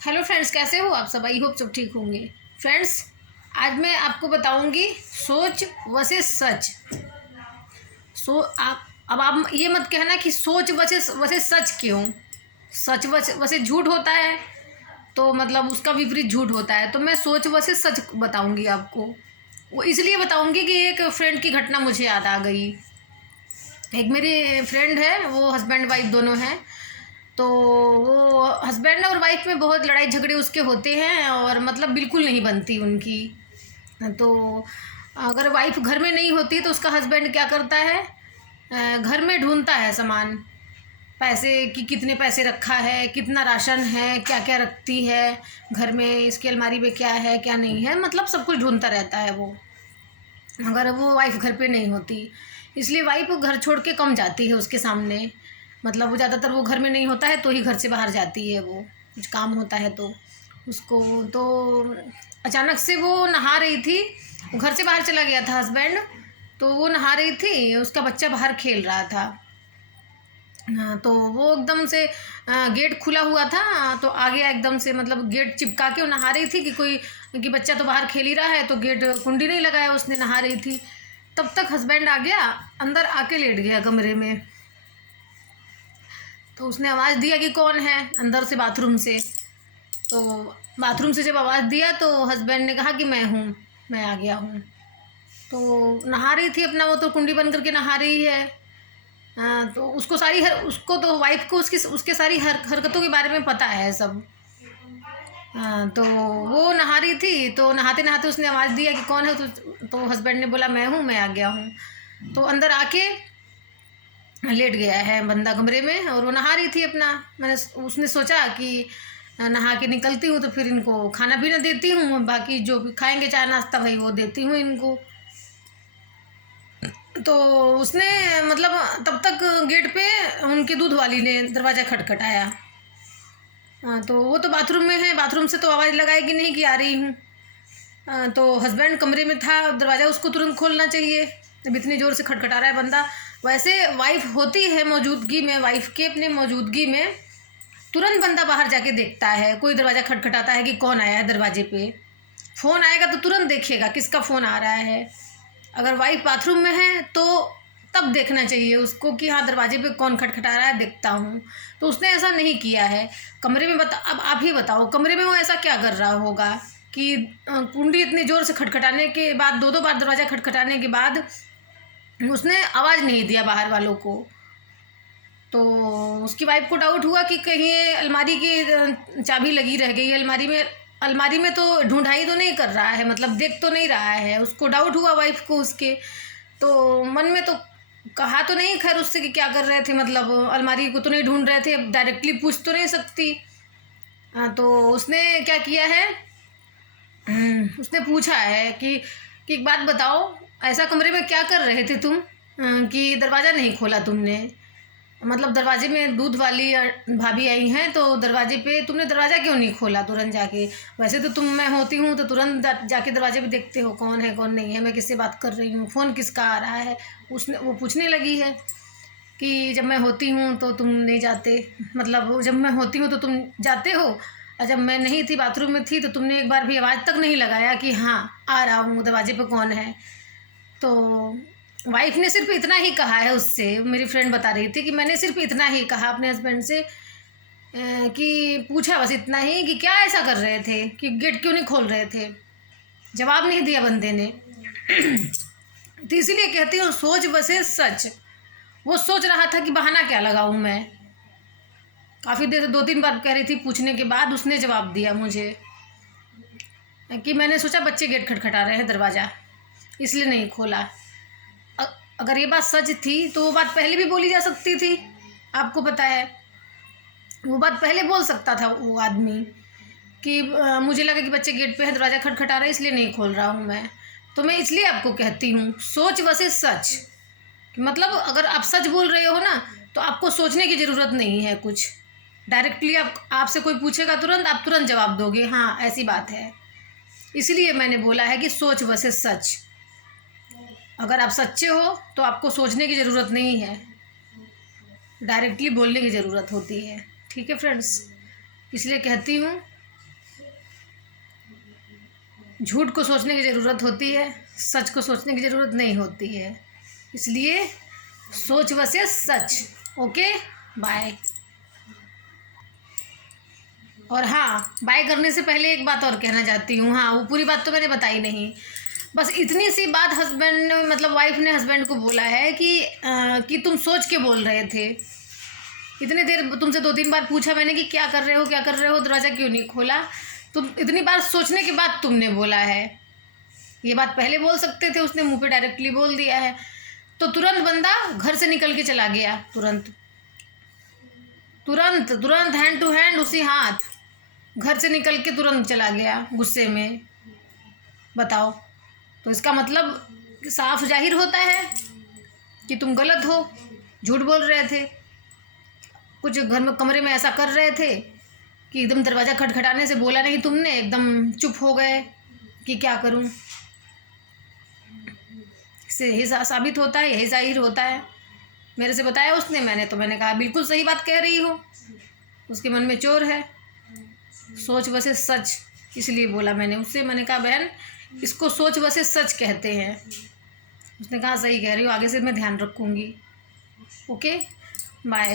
Hello friends, कैसे हो आप सब? आई होप सब ठीक होंगे। फ्रेंड्स, आज मैं आपको बताऊंगी सोच वर्सेस सच। आप ये मत कहना कि सोच वर्सेस सच क्यों। सच वर्सेस झूठ होता है, तो मतलब उसका विपरीत झूठ होता है। तो मैं सोच वर्सेस सच बताऊंगी आपको। वो इसलिए बताऊंगी कि एक फ्रेंड की घटना मुझे याद आ गई। एक मेरी फ्रेंड है, वो हस्बैंड वाइफ दोनों हैं। तो वो हस्बैंड और वाइफ में बहुत लड़ाई झगड़े उसके होते हैं, और मतलब बिल्कुल नहीं बनती उनकी। तो अगर वाइफ घर में नहीं होती तो उसका हस्बैंड क्या करता है, घर में ढूंढता है सामान, पैसे कि कितने पैसे रखा है, कितना राशन है, क्या क्या रखती है घर में, इसकी अलमारी में क्या है क्या नहीं है, मतलब सब कुछ ढूंढता रहता है वो, अगर वो वाइफ घर पे नहीं होती। इसलिए वाइफ घर छोड़ के कम जाती है उसके सामने। मतलब वो ज़्यादातर वो घर में नहीं होता है तो ही घर से बाहर जाती है, वो कुछ काम होता है तो उसको। तो अचानक से वो नहा रही थी, वो घर से बाहर चला गया था हस्बैंड। तो वो नहा रही थी, उसका बच्चा बाहर खेल रहा था। हाँ, तो वो एकदम से गेट खुला हुआ था तो आ गया एकदम से, मतलब गेट चिपका के वो नहा रही थी कि बच्चा तो बाहर खेल ही रहा है, तो गेट कुंडी नहीं लगाया उसने, नहा रही थी। तब तक हस्बैंड आ गया, अंदर आके लेट गया कमरे में। तो उसने आवाज़ दिया कि कौन है, अंदर से बाथरूम से। तो बाथरूम से जब आवाज़ दिया तो हस्बैंड ने कहा कि मैं हूँ, मैं आ गया हूँ। तो नहा रही थी अपना, वो तो कुंडी बंद करके नहा रही है। हाँ, तो उसको तो वाइफ को उसकी उसके सारी हरकतों के बारे में पता है सब। हाँ, तो वो नहा रही थी, तो नहाते नहाते उसने आवाज़ दिया कि कौन है, तो हस्बैंड ने बोला मैं हूँ, मैं आ गया हूँ। तो अंदर आके लेट गया है बंदा कमरे में, और वो नहा रही थी अपना। उसने सोचा कि नहा के निकलती हूँ तो फिर इनको खाना पीना देती हूँ, बाकी जो भी खाएंगे चाय नाश्ता भाई वो देती हूँ इनको। तो उसने मतलब तब तक गेट पे उनके दूध वाली ने दरवाज़ा खटखटाया। हाँ, तो वो तो बाथरूम में है, बाथरूम से तो आवाज़ लगाएगी नहीं कि आ रही हूँ। तो हस्बैंड कमरे में था, दरवाज़ा उसको तुरंत खोलना चाहिए, जब इतनी ज़ोर से खटखटा रहा है बंदा। वैसे वाइफ होती है मौजूदगी में, वाइफ के अपने मौजूदगी में तुरंत बंदा बाहर जाके देखता है, कोई दरवाज़ा खटखटाता है कि कौन आया है दरवाजे पे। फ़ोन आएगा तो तुरंत देखिएगा किसका फ़ोन आ रहा है। अगर वाइफ बाथरूम में है तो तब देखना चाहिए उसको कि हाँ दरवाजे पे कौन खटखटा रहा है, देखता हूँ। तो उसने ऐसा नहीं किया है कमरे में। अब आप ही बताओ, कमरे में वो ऐसा क्या कर रहा होगा कि कुंडी इतनी ज़ोर से खटखटाने के बाद, दो दो बार दरवाज़ा खटखटाने के बाद उसने आवाज़ नहीं दिया बाहर वालों को। तो उसकी वाइफ को डाउट हुआ कि कहीं ये अलमारी की चाबी लगी रह गई है अलमारी में। अलमारी में तो ढूंढाई तो नहीं कर रहा है, मतलब देख तो नहीं रहा है, उसको डाउट हुआ वाइफ को उसके। तो मन में तो कहा तो नहीं खैर उससे कि क्या कर रहे थे, मतलब अलमारी को तो नहीं ढूंढ रहे थे, अब डायरेक्टली पूछ तो नहीं सकती। तो उसने क्या किया है, उसने पूछा है कि एक बात बताओ, ऐसा कमरे में क्या कर रहे थे तुम, कि दरवाज़ा नहीं खोला तुमने। मतलब दरवाजे में दूध वाली भाभी आई हैं, तो दरवाजे पे तुमने दरवाज़ा क्यों नहीं खोला तुरंत जाके। वैसे तो मैं होती हूँ तो तुरंत जाके दरवाजे पे देखते हो कौन है कौन नहीं है, मैं किससे बात कर रही हूँ, फ़ोन किसका आ रहा है। वो पूछने लगी है कि जब मैं होती हूँ तो तुम नहीं जाते, मतलब जब मैं होती हूँ तो तुम जाते हो, और जब मैं नहीं थी बाथरूम में थी तो तुमने एक बार भी आवाज़ तक नहीं लगाया कि हाँ आ रहा हूँ, दरवाजे पे कौन है। तो वाइफ ने सिर्फ इतना ही कहा है उससे, मेरी फ्रेंड बता रही थी कि मैंने सिर्फ इतना ही कहा अपने हस्बैंड से, कि पूछा बस इतना ही कि क्या ऐसा कर रहे थे, कि गेट क्यों नहीं खोल रहे थे। जवाब नहीं दिया बंदे ने। तो इसीलिए कहती हूँ सोच बसे सच। वो सोच रहा था कि बहाना क्या लगाऊं मैं। काफ़ी देर, दो तीन बार कह रही थी, पूछने के बाद उसने जवाब दिया मुझे कि मैंने सोचा बच्चे गेट खटखटा रहे हैं दरवाज़ा, इसलिए नहीं खोला। अगर ये बात सच थी तो वो बात पहले भी बोली जा सकती थी, आपको पता है। वो बात पहले बोल सकता था वो आदमी कि मुझे लगा कि बच्चे गेट पे है, दरवाज़ा खटखटा रहा है, इसलिए नहीं खोल रहा हूँ मैं। तो मैं इसलिए आपको कहती हूँ सोच वसे सच। मतलब अगर आप सच बोल रहे हो ना, तो आपको सोचने की ज़रूरत नहीं है कुछ। डायरेक्टली आपसे कोई पूछेगा तुरंत आप तुरंत जवाब दोगे हाँ ऐसी बात है। इसलिए मैंने बोला है कि सोच वसे सच। अगर आप सच्चे हो तो आपको सोचने की ज़रूरत नहीं है, डायरेक्टली बोलने की ज़रूरत होती है। ठीक है फ्रेंड्स, इसलिए कहती हूँ झूठ को सोचने की ज़रूरत होती है, सच को सोचने की ज़रूरत नहीं होती है। इसलिए सोच वसे सच। Okay, bye. और हाँ, बाय करने से पहले एक बात और कहना चाहती हूँ। हाँ, वो पूरी बात तो मैंने बताई नहीं, बस इतनी सी बात हस्बैंड मतलब वाइफ ने हस्बैंड को बोला है कि तुम सोच के बोल रहे थे। इतनी देर तुमसे 2-3 बार पूछा मैंने कि क्या कर रहे हो, क्या कर रहे हो, दरवाज़ा क्यों नहीं खोला। तुम इतनी बार सोचने के बाद तुमने बोला है। ये बात पहले बोल सकते थे, उसने मुंह पे डायरेक्टली बोल दिया है। तो तुरंत बंदा घर से निकल के चला गया, तुरंत तुरंत तुरंत, हैंड टू हैंड, उसी हाथ घर से निकल के तुरंत चला गया गुस्से में। बताओ, तो इसका मतलब साफ जाहिर होता है कि तुम गलत हो, झूठ बोल रहे थे। कुछ घर में कमरे में ऐसा कर रहे थे कि एकदम दरवाज़ा खटखटाने से बोला नहीं तुमने, एकदम चुप हो गए कि क्या करूं। इससे यही साबित होता है, यही जाहिर होता है। मेरे से बताया उसने, मैंने कहा बिल्कुल सही बात कह रही हो, उसके मन में चोर है। सोच वसे सच, इसलिए बोला मैंने उससे। मैंने कहा बहन, इसको सोच वसे सच कहते हैं। उसने कहा सही कह रही हो, आगे से मैं ध्यान रखूँगी। Okay, bye.